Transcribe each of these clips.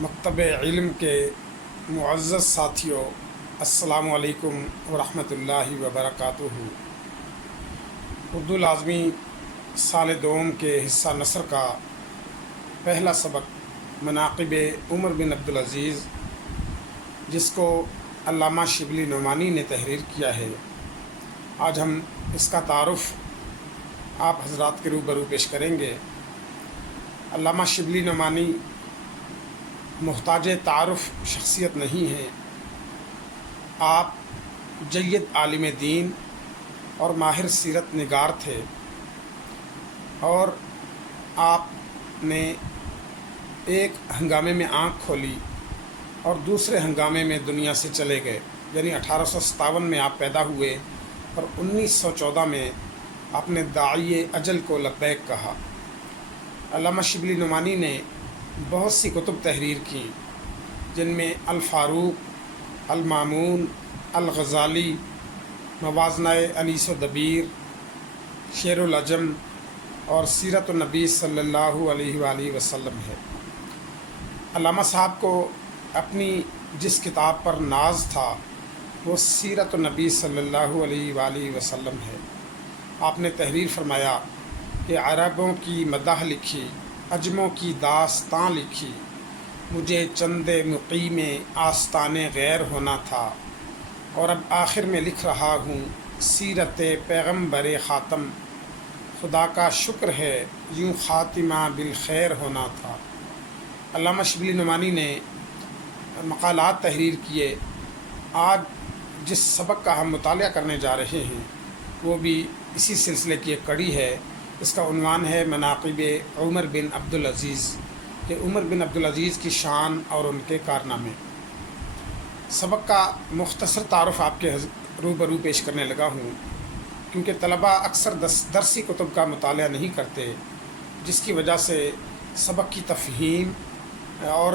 مکتب علم کے معزز ساتھیوں، السلام علیکم ورحمۃ اللہ وبرکاتہ۔ اردو لازمی سال دوم کے حصہ نثر کا پہلا سبق مناقب عمر بن عبدالعزیز، جس کو علامہ شبلی نعمانی نے تحریر کیا ہے، آج ہم اس کا تعارف آپ حضرات کے روبرو پیش کریں گے۔ علامہ شبلی نعمانی محتاج تعارف شخصیت نہیں ہے، آپ جید عالم دین اور ماہر سیرت نگار تھے، اور آپ نے ایک ہنگامے میں آنکھ کھولی اور دوسرے ہنگامے میں دنیا سے چلے گئے، یعنی 1857 میں آپ پیدا ہوئے اور 1914 میں آپ نے داعی اجل کو لبیک کہا۔ علامہ شبلی نعمانی نے بہت سی کتب تحریر کی، جن میں الفاروق، المامون، الغزالی، موازنہ انیس و دبیر، شعر العجم اور سیرت النبی صلی اللہ علیہ وآلہ وسلم ہے۔ علامہ صاحب کو اپنی جس کتاب پر ناز تھا وہ سیرت النبی صلی اللہ علیہ وآلہ وسلم ہے۔ آپ نے تحریر فرمایا کہ عربوں کی مدح لکھی، عجموں کی داستاں لکھی، مجھے چند مقیم آستان غیر ہونا تھا، اور اب آخر میں لکھ رہا ہوں سیرت پیغمبر خاتم، خدا کا شکر ہے یوں خاتمہ بالخیر ہونا تھا۔ علامہ شبلی نعمانی نے مقالات تحریر کیے۔ آج جس سبق کا ہم مطالعہ کرنے جا رہے ہیں وہ بھی اسی سلسلے کی ایک کڑی ہے۔ اس کا عنوان ہے مناقب عمر بن عبدالعزیز، کہ عمر بن عبدالعزیز کی شان اور ان کے کارنامے۔ سبق کا مختصر تعارف آپ کے روبرو پیش کرنے لگا ہوں، کیونکہ طلباء اکثر درسی کتب کا مطالعہ نہیں کرتے، جس کی وجہ سے سبق کی تفہیم اور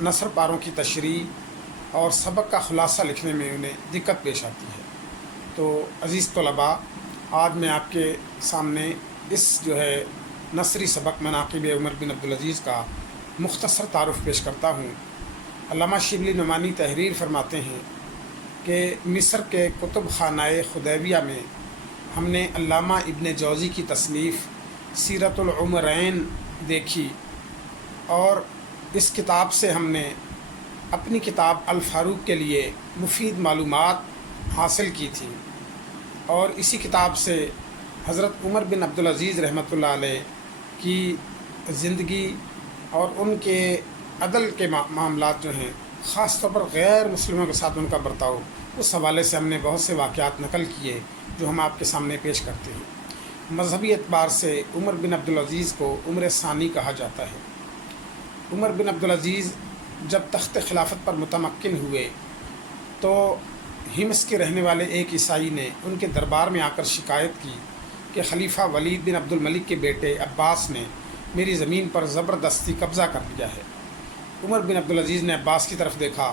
نثر پاروں کی تشریح اور سبق کا خلاصہ لکھنے میں انہیں دقت پیش آتی ہے۔ تو عزیز طلباء، آج میں آپ کے سامنے اس نثری سبق مناقب عمر بن عبدالعزیز کا مختصر تعارف پیش کرتا ہوں۔ علامہ شبلی نعمانی تحریر فرماتے ہیں کہ مصر کے کتب خانہ خدیویہ میں ہم نے علامہ ابن جوزی کی تصنیف سیرت العمرین دیکھی، اور اس کتاب سے ہم نے اپنی کتاب الفاروق کے لیے مفید معلومات حاصل کی تھی، اور اسی کتاب سے حضرت عمر بن عبدالعزیز رحمۃ اللہ علیہ کی زندگی اور ان کے عدل کے معاملات جو ہیں، خاص طور پر غیر مسلموں کے ساتھ ان کا برتاؤ، اس حوالے سے ہم نے بہت سے واقعات نقل کیے جو ہم آپ کے سامنے پیش کرتے ہیں۔ مذہبی اعتبار سے عمر بن عبدالعزیز کو عمر ثانی کہا جاتا ہے۔ عمر بن عبدالعزیز جب تخت خلافت پر متمکن ہوئے تو ہمس کے رہنے والے ایک عیسائی نے ان کے دربار میں آ کر شکایت کی کہ خلیفہ ولید بن عبد الملک کے بیٹے عباس نے میری زمین پر زبردستی قبضہ کر لیا ہے۔ عمر بن عبدالعزیز نے عباس کی طرف دیکھا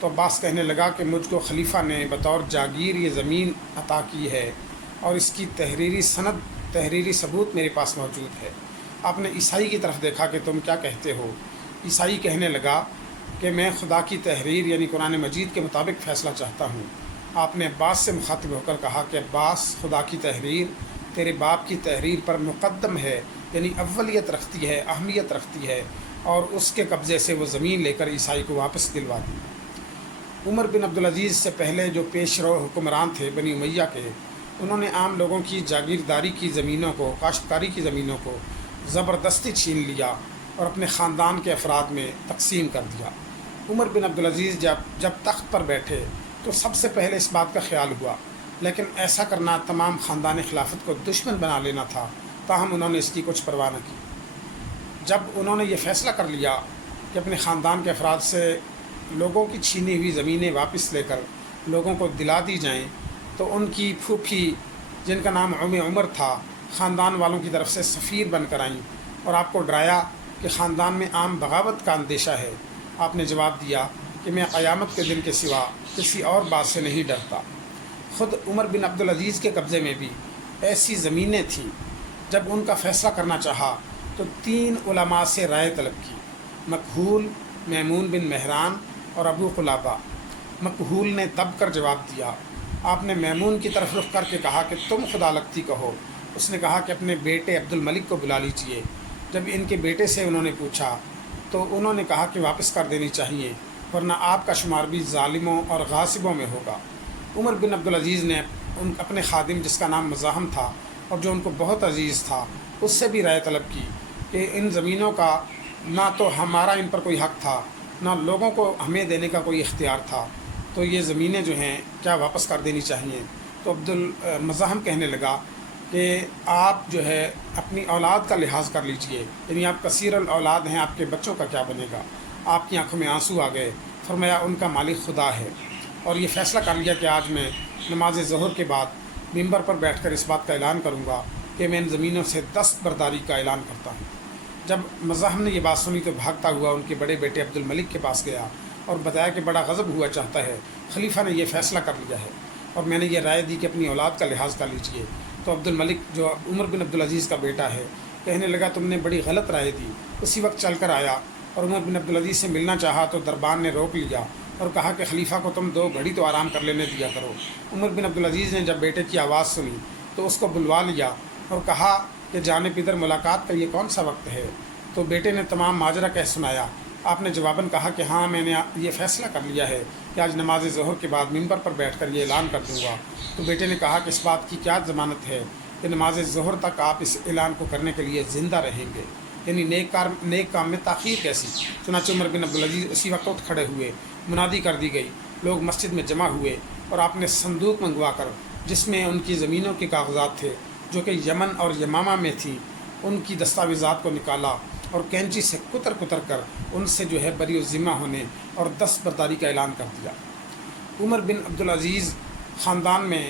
تو عباس کہنے لگا کہ مجھ کو خلیفہ نے بطور جاگیر یہ زمین عطا کی ہے، اور اس کی تحریری ثبوت میرے پاس موجود ہے۔ آپ نے عیسائی کی طرف دیکھا کہ تم کیا کہتے ہو؟ عیسائی کہنے لگا کہ میں خدا کی تحریر یعنی قرآن مجید کے مطابق فیصلہ چاہتا ہوں۔ آپ نے عباس سے مخاطب ہو کر کہا کہ عباس، خدا کی تحریر تیرے باپ کی تحریر پر مقدم ہے، یعنی اولیت رکھتی ہے، اہمیت رکھتی ہے، اور اس کے قبضے سے وہ زمین لے کر عیسائی کو واپس دلوا دی۔ عمر بن عبدالعزیز سے پہلے جو پیش رو حکمران تھے بنی امیہ کے، انہوں نے عام لوگوں کی جاگیرداری کی زمینوں کو، کاشتکاری کی زمینوں کو زبردستی چھین لیا اور اپنے خاندان کے افراد میں تقسیم کر دیا۔ عمر بن عبدالعزیز جب تخت پر بیٹھے تو سب سے پہلے اس بات کا خیال ہوا، لیکن ایسا کرنا تمام خاندان خلافت کو دشمن بنا لینا تھا، تاہم انہوں نے اس کی کچھ پرواہ نہ کی۔ جب انہوں نے یہ فیصلہ کر لیا کہ اپنے خاندان کے افراد سے لوگوں کی چھینی ہوئی زمینیں واپس لے کر لوگوں کو دلا دی جائیں، تو ان کی پھوپھی، جن کا نام عمر تھا، خاندان والوں کی طرف سے سفیر بن کر آئیں اور آپ کو ڈرایا کہ خاندان میں عام بغاوت کا اندیشہ ہے۔ آپ نے جواب دیا کہ میں قیامت کے دن کے سوا کسی اور بات سے نہیں ڈرتا۔ خود عمر بن عبدالعزیز کے قبضے میں بھی ایسی زمینیں تھیں۔ جب ان کا فیصلہ کرنا چاہا تو 3 علماء سے رائے طلب کی، مکحول، میمون بن مہران اور ابو قلابہ۔ مکحول نے دب کر جواب دیا۔ آپ نے میمون کی طرف رخ کر کے کہا کہ تم خدا لگتی کہو۔ اس نے کہا کہ اپنے بیٹے عبد الملک کو بلا لیجیے۔ جب ان کے بیٹے سے انہوں نے پوچھا تو انہوں نے کہا کہ واپس کر دینی چاہیے، ورنہ آپ کا شمار بھی ظالموں اور غاصبوں میں ہوگا۔ عمر بن عبدالعزیز نے اپنے خادم جس کا نام مزاحم تھا اور جو ان کو بہت عزیز تھا اس سے بھی رائے طلب کی کہ ان زمینوں کا نہ تو ہمارا ان پر کوئی حق تھا، نہ لوگوں کو ہمیں دینے کا کوئی اختیار تھا، تو یہ زمینیں جو ہیں کیا واپس کر دینی چاہیے۔ تو مزاحم کہنے لگا کہ آپ جو ہے اپنی اولاد کا لحاظ کر لیجئے، یعنی آپ کثیر الاولاد ہیں، آپ کے بچوں کا کیا بنے گا۔ آپ کی آنکھوں میں آنسو آ گئے۔ فرمایا ان کا مالک خدا ہے، اور یہ فیصلہ کر لیا کہ آج میں نماز ظہر کے بعد ممبر پر بیٹھ کر اس بات کا اعلان کروں گا کہ میں ان زمینوں سے دستبرداری کا اعلان کرتا ہوں۔ جب مزاحم نے یہ بات سنی تو بھاگتا ہوا ان کے بڑے بیٹے عبد الملک کے پاس گیا اور بتایا کہ بڑا غضب ہوا چاہتا ہے، خلیفہ نے یہ فیصلہ کر لیا ہے اور میں نے یہ رائے دی کہ اپنی اولاد کا لحاظ کر لیجیے۔ تو عبد الملک جو عمر بن عبدالعزیز کا بیٹا ہے کہنے لگا تم نے بڑی غلط رائے دی۔ اسی وقت چل کر آیا اور عمر بن عبدالعزیز سے ملنا چاہا تو دربان نے روک لیا اور کہا کہ خلیفہ کو تم 2 گھڑی تو آرام کر لینے دیا کرو۔ عمر بن عبدالعزیز نے جب بیٹے کی آواز سنی تو اس کو بلوا لیا اور کہا کہ جانب ادھر ملاقات کا یہ کون سا وقت ہے۔ تو بیٹے نے تمام ماجرا کہہ سنایا۔ آپ نے جواباً کہا کہ ہاں میں نے یہ فیصلہ کر لیا ہے کہ آج نماز ظہر کے بعد ممبر پر بیٹھ کر یہ اعلان کر دوں گا۔ تو بیٹے نے کہا کہ اس بات کی کیا ضمانت ہے کہ نماز ظہر تک آپ اس اعلان کو کرنے کے لیے زندہ رہیں گے، یعنی نیک کام میں تاخیر کیسی۔ چنانچہ عمر بن عبدالعزیز اسی وقت اٹھ کھڑے ہوئے، منادی کر دی گئی، لوگ مسجد میں جمع ہوئے اور آپ نے صندوق منگوا کر جس میں ان کی زمینوں کے کاغذات تھے جو کہ یمن اور یمامہ میں تھی ان کی دستاویزات کو نکالا اور کینچی سے کتر کر ان سے جو ہے بری الذمہ ہونے اور دستبرداری کا اعلان کر دیا۔ عمر بن عبدالعزیز خاندان میں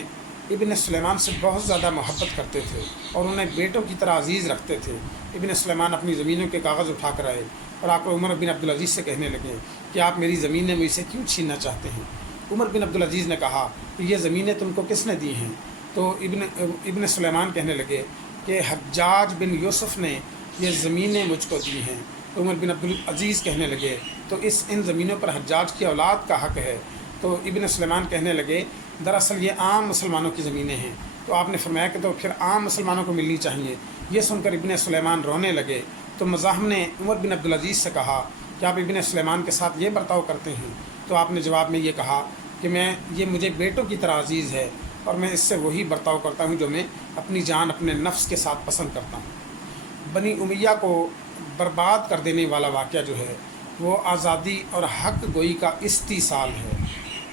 ابن سلیمان سے بہت زیادہ محبت کرتے تھے اور انہیں بیٹوں کی طرح عزیز رکھتے تھے۔ ابن سلیمان اپنی زمینوں کے کاغذ اٹھا کر آئے اور آ کر عمر بن عبدالعزیز سے کہنے لگے کہ آپ میری زمینیں مجھ سے کیوں چھیننا چاہتے ہیں۔ عمر بن عبدالعزیز نے کہا کہ یہ زمینیں تم کو کس نے دی ہیں؟ تو ابن سلیمان کہنے لگے کہ حجاج بن یوسف نے یہ زمینیں مجھ کو دی ہیں۔ تو عمر بن عبدالعزیز کہنے لگے تو ان زمینوں پر حجاج کی اولاد کا حق ہے۔ تو ابن سلیمان کہنے لگے دراصل یہ عام مسلمانوں کی زمینیں ہیں۔ تو آپ نے فرمایا کہ تو پھر عام مسلمانوں کو ملنی چاہیے۔ یہ سن کر ابن سلیمان رونے لگے۔ تو مزاحم نے عمر بن عبدالعزیز سے کہا کہ آپ ابن سلیمان کے ساتھ یہ برتاؤ کرتے ہیں؟ تو آپ نے جواب میں یہ کہا کہ یہ مجھے بیٹوں کی طرح عزیز ہے اور میں اس سے وہی برتاؤ کرتا ہوں جو میں اپنی جان اپنے نفس کے ساتھ پسند کرتا ہوں۔ بنی امیہ کو برباد کر دینے والا واقعہ جو ہے وہ آزادی اور حق گوئی کا استیصال ہے۔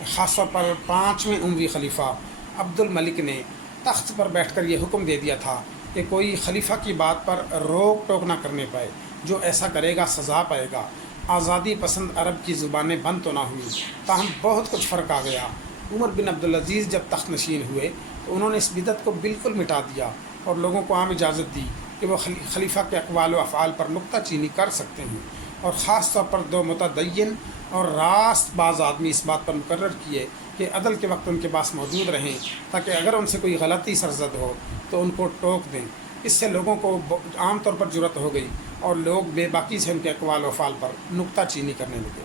خاص طور پر 5ویں اموی خلیفہ عبد الملک نے تخت پر بیٹھ کر یہ حکم دے دیا تھا کہ کوئی خلیفہ کی بات پر روک ٹوک نہ کرنے پائے، جو ایسا کرے گا سزا پائے گا۔ آزادی پسند عرب کی زبانیں بند تو نہ ہوئی، تاہم بہت کچھ فرق آ گیا۔ عمر بن عبدالعزیز جب تخت نشین ہوئے تو انہوں نے اس بدعت کو بالکل مٹا دیا اور لوگوں کو عام اجازت دی کہ وہ خلیفہ کے اقوال و افعال پر نکتہ چینی کر سکتے ہیں، اور خاص طور پر 2 متدین اور راست باز آدمی اس بات پر مقرر کیے کہ عدل کے وقت ان کے پاس موجود رہیں تاکہ اگر ان سے کوئی غلطی سرزد ہو تو ان کو ٹوک دیں۔ اس سے لوگوں کو عام طور پر جرأت ہو گئی اور لوگ بے باکی سے ان کے اقوال و افعال پر نکتہ چینی کرنے لگے۔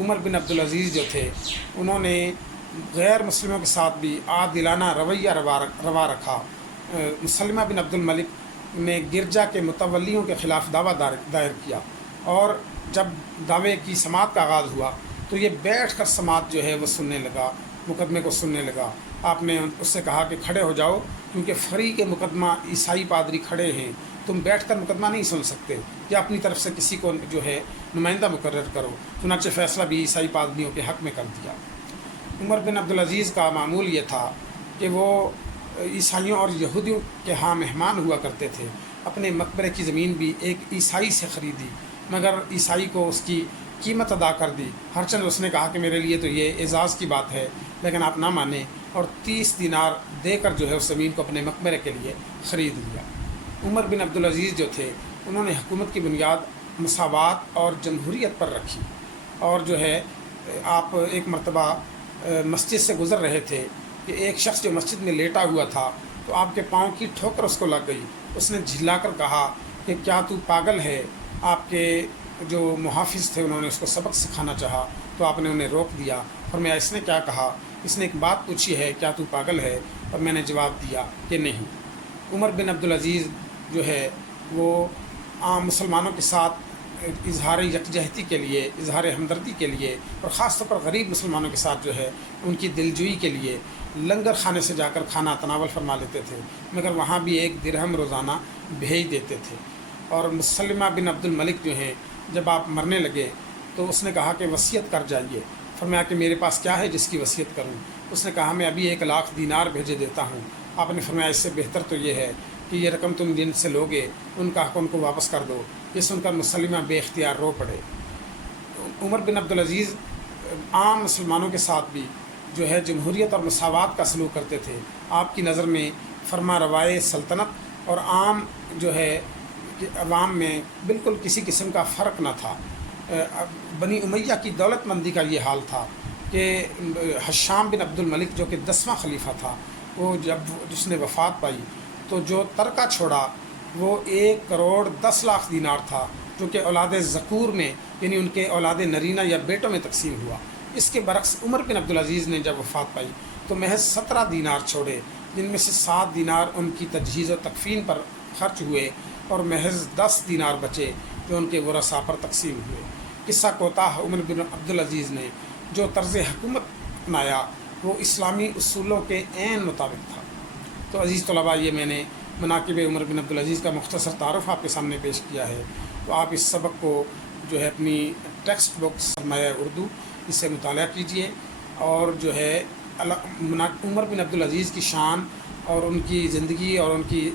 عمر بن عبدالعزیز جو تھے انہوں نے غیر مسلموں کے ساتھ بھی عادلانہ رویہ روا رکھا۔ مسلمہ بن عبد الملک نے گرجا کے متولیوں کے خلاف دعویٰ دائر کیا، اور جب دعوے کی سماعت کا آغاز ہوا تو یہ بیٹھ کر سماعت جو ہے وہ سننے لگا، مقدمے کو سننے لگا۔ آپ نے اس سے کہا کہ کھڑے ہو جاؤ، کیونکہ فریق مقدمہ عیسائی پادری کھڑے ہیں، تم بیٹھ کر مقدمہ نہیں سن سکتے، یا اپنی طرف سے کسی کو جو ہے نمائندہ مقرر کرو۔ چنانچہ فیصلہ بھی عیسائی پادریوں کے حق میں کر دیا۔ عمر بن عبدالعزیز کا معمول یہ تھا کہ وہ عیسائیوں اور یہودیوں کے ہاں مہمان ہوا کرتے تھے۔ اپنے مقبرے کی زمین بھی ایک عیسائی سے خریدی، مگر عیسائی کو اس کی قیمت ادا کر دی، ہرچند اس نے کہا کہ میرے لیے تو یہ اعزاز کی بات ہے، لیکن آپ نہ مانیں، اور 30 دینار دے کر جو ہے اس زمین کو اپنے مقبرے کے لیے خرید لیا۔ عمر بن عبدالعزیز جو تھے انہوں نے حکومت کی بنیاد مساوات اور جمہوریت پر رکھی، اور جو ہے آپ ایک مرتبہ مسجد سے گزر رہے تھے کہ ایک شخص جو مسجد میں لیٹا ہوا تھا تو آپ کے پاؤں کی ٹھوکر اس کو لگ گئی۔ اس نے جھلا کر کہا کہ کیا تو پاگل ہے؟ آپ کے جو محافظ تھے انہوں نے اس کو سبق سکھانا چاہا تو آپ نے انہیں روک دیا. فرمایا اس نے کیا کہا؟ اس نے ایک بات پوچھی ہے، کیا تو پاگل ہے؟ اور میں نے جواب دیا کہ نہیں. عمر بن عبدالعزیز جو ہے وہ عام مسلمانوں کے ساتھ اظہار یکجہتی کے لیے، اظہار ہمدردی کے لیے، اور خاص طور پر غریب مسلمانوں کے ساتھ جو ہے ان کی دلجوئی کے لیے لنگر خانے سے جا کر کھانا تناول فرما لیتے تھے، مگر وہاں بھی 1 درہم روزانہ بھیج دیتے تھے. اور مسلمہ بن عبد الملک جو ہیں، جب آپ مرنے لگے تو اس نے کہا کہ وصیت کر جائیے. فرمایا کہ میرے پاس کیا ہے جس کی وصیت کروں؟ اس نے کہا میں ابھی 1,00,000 دینار بھیجے دیتا ہوں. آپ نے فرمایا اس سے بہتر تو یہ ہے کہ یہ رقم تم جن سے لوگے ان کا حق ان کو واپس کر دو. یہ سن کر مسلمہ بے اختیار رو پڑے. عمر بن عبدالعزیز عام مسلمانوں کے ساتھ بھی جو ہے جمہوریت اور مساوات کا سلوک کرتے تھے. آپ کی نظر میں فرما روائے سلطنت اور عام جو ہے کہ عوام میں بالکل کسی قسم کا فرق نہ تھا. بنی امیہ کی دولت مندی کا یہ حال تھا کہ ہشام بن عبد الملک جو کہ 10واں خلیفہ تھا، وہ جب جس نے وفات پائی تو جو ترکہ چھوڑا وہ 1,10,00,000 دینار تھا، جو کہ اولاد ذکور میں یعنی ان کے اولاد نرینہ یا بیٹوں میں تقسیم ہوا. اس کے برعکس عمر بن عبدالعزیز نے جب وفات پائی تو محض 17 دینار چھوڑے، جن میں سے 7 دینار ان کی تجہیز و تکفین پر خرچ ہوئے اور محض 10 دینار بچے جو ان کے ورثاء پر تقسیم ہوئے. قصہ کوتاہ عمر بن عبدالعزیز نے جو طرز حکومت اپنایا وہ اسلامی اصولوں کے عین مطابق تھا. تو عزیز طلباء، یہ میں نے مناقب عمر بن عبدالعزیز کا مختصر تعارف آپ کے سامنے پیش کیا ہے. تو آپ اس سبق کو جو ہے اپنی ٹیکسٹ بک سرمایہ اردو اس سے مطالعہ کیجیے، اور جو ہے عمر بن عبدالعزیز کی شان اور ان کی زندگی اور ان کی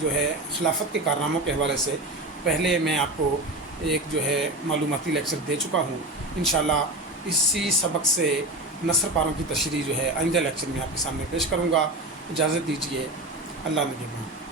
جو ہے خلافت کے کارناموں کے حوالے سے پہلے میں آپ کو ایک جو ہے معلوماتی لیکچر دے چکا ہوں. انشاءاللہ اسی سبق سے نثر پاروں کی تشریح جو ہے آئندہ لیکچر میں آپ کے سامنے پیش کروں گا. اجازت دیجیے. اللہ نگہبان.